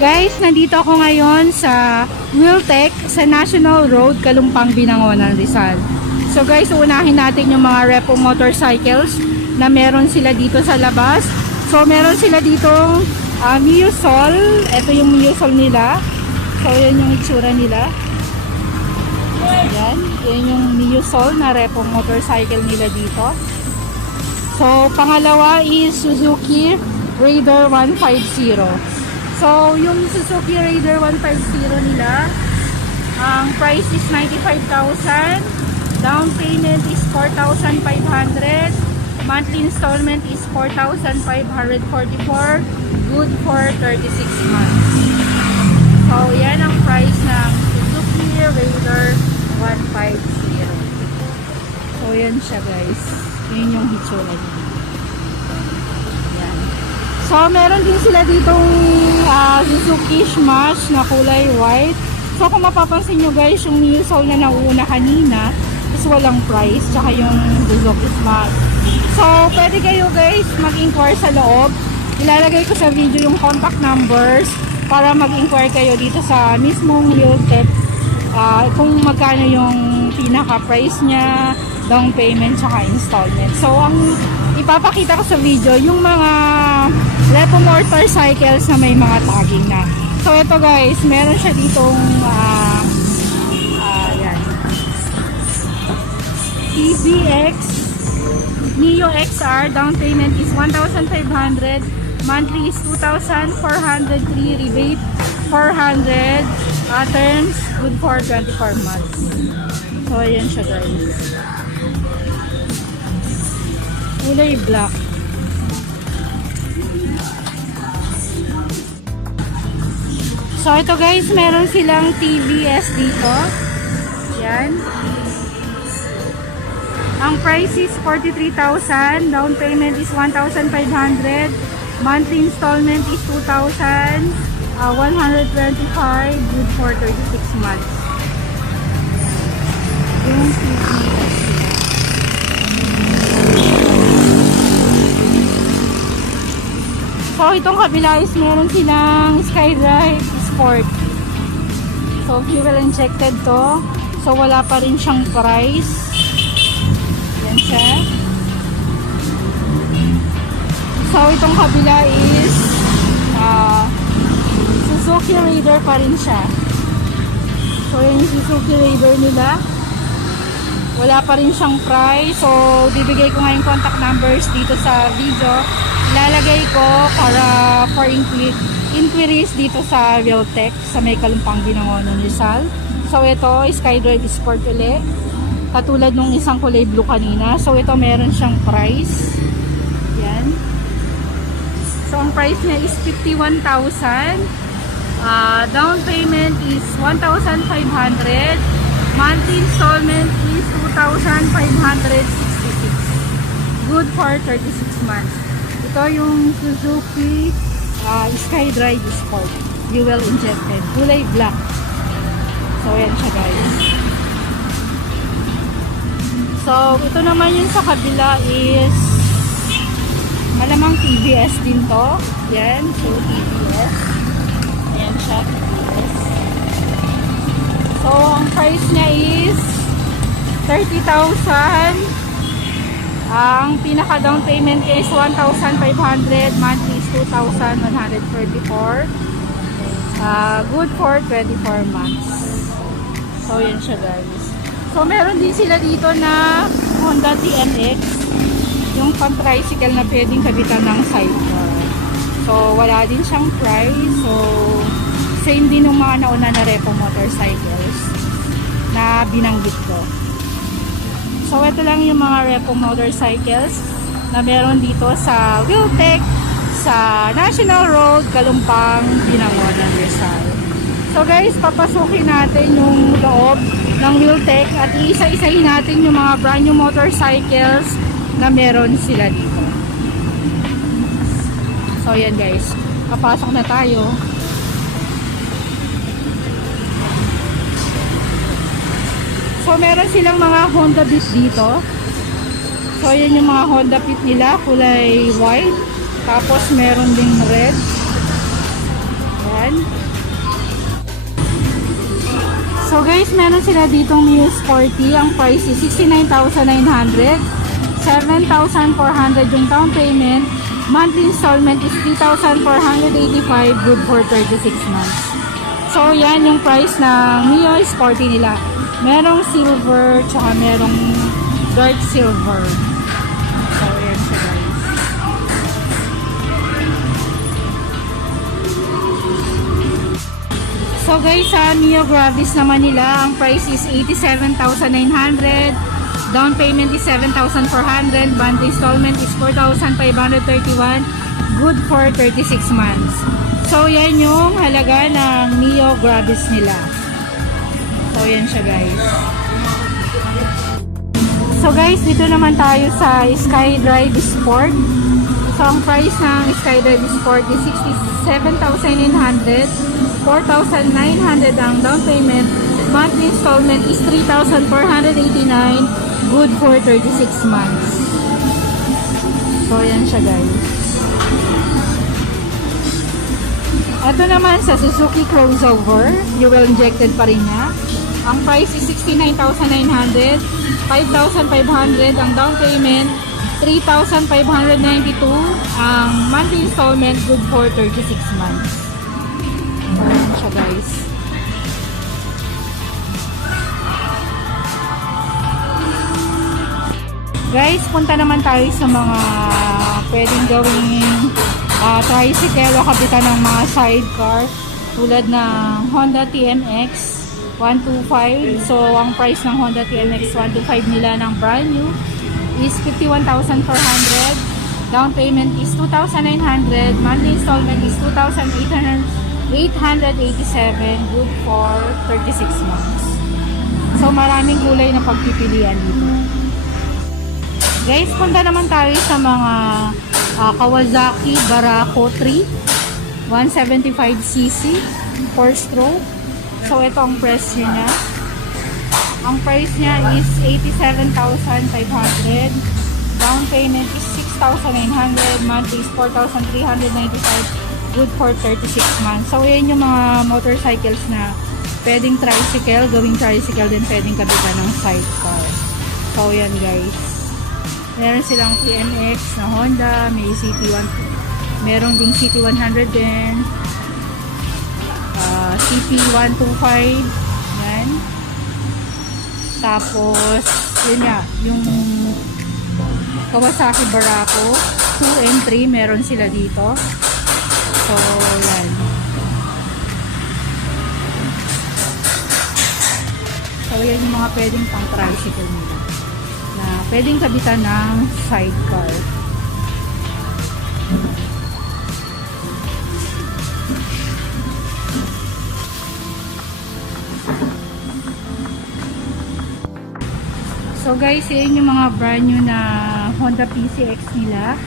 Guys, nandito ako ngayon sa Wiltec sa National Road, Kalumpang, Binangonan, Rizal. So guys, unahin natin yung mga repo motorcycles na meron sila dito sa labas. So meron sila ditong Miusol. Ito yung Miusol nila. So yan yung itsura nila. Yan yung Miusol na repo motorcycle nila dito. So pangalawa is Suzuki Raider 150. So, yung Suzuki Raider 150 nila, ang price is 95,000. Down payment is 4,500. Monthly installment is 4,544. Good for 36 months. So, yan ang price ng Suzuki Raider 150. So, yan siya guys. Yun yung hitsura niya. So, meron din sila ditong Suzuki Smash na kulay white. So, kung mapapansin nyo guys, yung Miusol na nauuna kanina is walang price, tsaka yung Suzuki Smash. So, pwede kayo guys mag-inquire sa loob. Ilalagay ko sa video yung contact numbers para mag-inquire kayo dito sa mismong Wiltec kung magkano yung pinaka-price niya, down payment, tsaka installment. So, ang ipapakita ko sa video yung mga repo motorcycles na may mga tagging na. So ito guys, meron siya ditong yan. TBX Neo XR, down payment is 1,500, monthly is 2,403, rebate 400, terms good for 24 months. So ayan siya guys. Kulay black. So ito guys, meron silang TVS dito. Yan. Ang price is 43,000. Down payment is 1,500. Monthly installment is 2,125. Good for 36 months. Yung TVS. So, itong kabila is meron silang Skydrive Sport. So, fuel injected to. So, wala pa rin siyang price. Yan siya. So, itong kabila is Suzuki Raider pa rin siya. So, yung Suzuki Raider nila. Wala pa rin siyang price. So, bibigay ko nga yung contact numbers dito sa video. Ilalagay ko para for inquiries dito sa Wiltec sa may Kalumpang, Binangonan, Rizal. So ito Skydrive Sport ulit, katulad nung isang kulay blue kanina. So ito meron siyang price. Yan. So ang price niya is 51,000. Down payment is 1,500. Monthly installment is 2,566. Good for 36 months. Ito yung Suzuki Skydrive Sport. Fuel injected. Kulay black. So, yan siya guys. So, ito naman yung sa kabila is malamang TVS din to. Yan. So, TVS. Ayan siya. TVS. So, ang price niya is 30,000. Ang pinaka down payment is 1,500, monthly is 2,134. Good for 24 months. So yan siya guys. So meron din sila dito na Honda TNX, yung pang tricycle na pwedeng kabitan ng sidecar. So wala din siyang price. So same din ng mga nauna na repo motorcycles na binanggit ko. So, ito lang yung mga repo motorcycles na meron dito sa Wiltec, sa National Road, Kalumpang, Binangonan, Rizal. So, guys, papasukin natin yung loob ng Wiltec at iisa-isahin natin yung mga brand new motorcycles na meron sila dito. So, yan guys. Papasok na tayo. So, meron silang mga Honda Beat dito. So, yan yung mga Honda Beat nila. Kulay white. Tapos, meron ding red. Yan. So guys, meron sila ditong Mio Sporty. Ang price is 69,900. 7,400 yung down payment. Monthly installment is 3,485, good for 36 months. So yan yung price ng Mio Sporty nila. Merong silver, tsaka merong dark silver. So yan siya guys. So guys, sa Mio Gravis naman nila, ang price is 87,900. Down payment is 7,400. Monthly installment is 4,531. Good for 36 months. So yan yung halaga ng Mio Gravis nila. So yan siya guys. So guys, dito naman tayo sa SkyDrive Sport. So ang price ng SkyDrive Sport is 67,900. 4,900 ang down payment. Monthly installment is 3,489. Good for 36 months. So yan siya guys. Ito naman sa Suzuki Crossover, fuel injected pa rin niya. Ang price is 69,900. 5,500 ang down payment. 3,592 ang monthly installment. Good for 36 months. So yan siya guys. Guys, punta naman tayo sa mga pwedeng gawing tricycle o kapitan ng mga sidecar tulad ng Honda TNX 125. So, ang price ng Honda TNX 125 nila ng brand new is 51,400. Down payment is 2,900. Monthly installment is 2,887. Good for 36 months. So, maraming kulay na pagpipilian dito. Guys, punta naman tayo sa mga Kawasaki Barako 3 175cc 4-stroke. So, ito ang presyo niya. Ang price niya is 87,500. Down payment is 6,900. Monthly is 4,395. Good for 36 months. So, yan yung mga motorcycles na pwedeng tricycle, gawing tricycle din pwedeng kabitan ng sidecar. So, yan guys. Meron silang TNX na Honda, may CT1, meron ding CT100 din, CP125, yan. Tapos, yun nga, yung Kawasaki Barako, 2 and 3, meron sila dito. So, yan. So, yan yung mga pwedeng pang tricycle nila na pwedeng kabitan ng sidecar. So guys, yun yung mga brand new na Honda PCX nila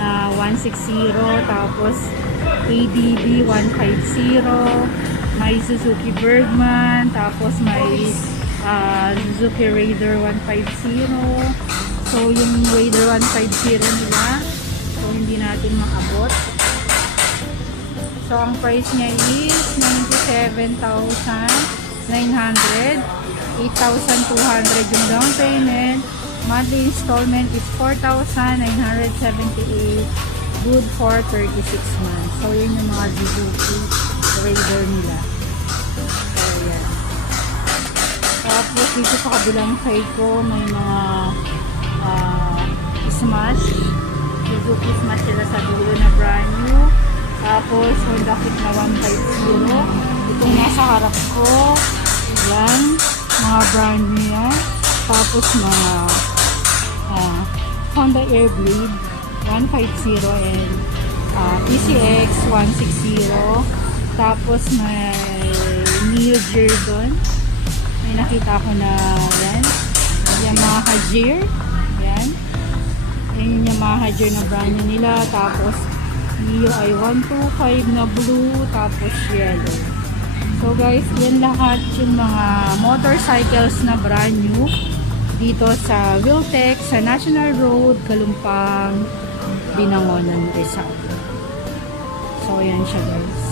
na 160, tapos ADB 150, may Suzuki Bergman, tapos may Suzuki Raider 150. So yung Raider 150 nila, so hindi natin maabot. So ang price niya is 97,900. 8,200 yung down payment. Monthly installment is 4,978. Good for 36 months. So yun yung mga Suzuki Raider nila. So yan. Tapos dito sa kabilang side ko may mga Smash. Suzuki Smash sila sa dulo na brand new. Tapos Honda Fit na 150. Itong nasa harap ko. Yan. Mga brand new yan. Tapos mga Honda Airblade 150 and PCX 160. Tapos may Neil Jordan. May nakita ko na yan. Yan mga Hajir. Yan. Yan yung mga Hajir na brand new nila. Tapos Neo ay 125 na blue. Tapos yellow. So guys, yan lahat yung mga motorcycles na brand new dito sa Wiltec, sa National Road, Kalumpang, Binangonan, Rizal. So yan siya guys.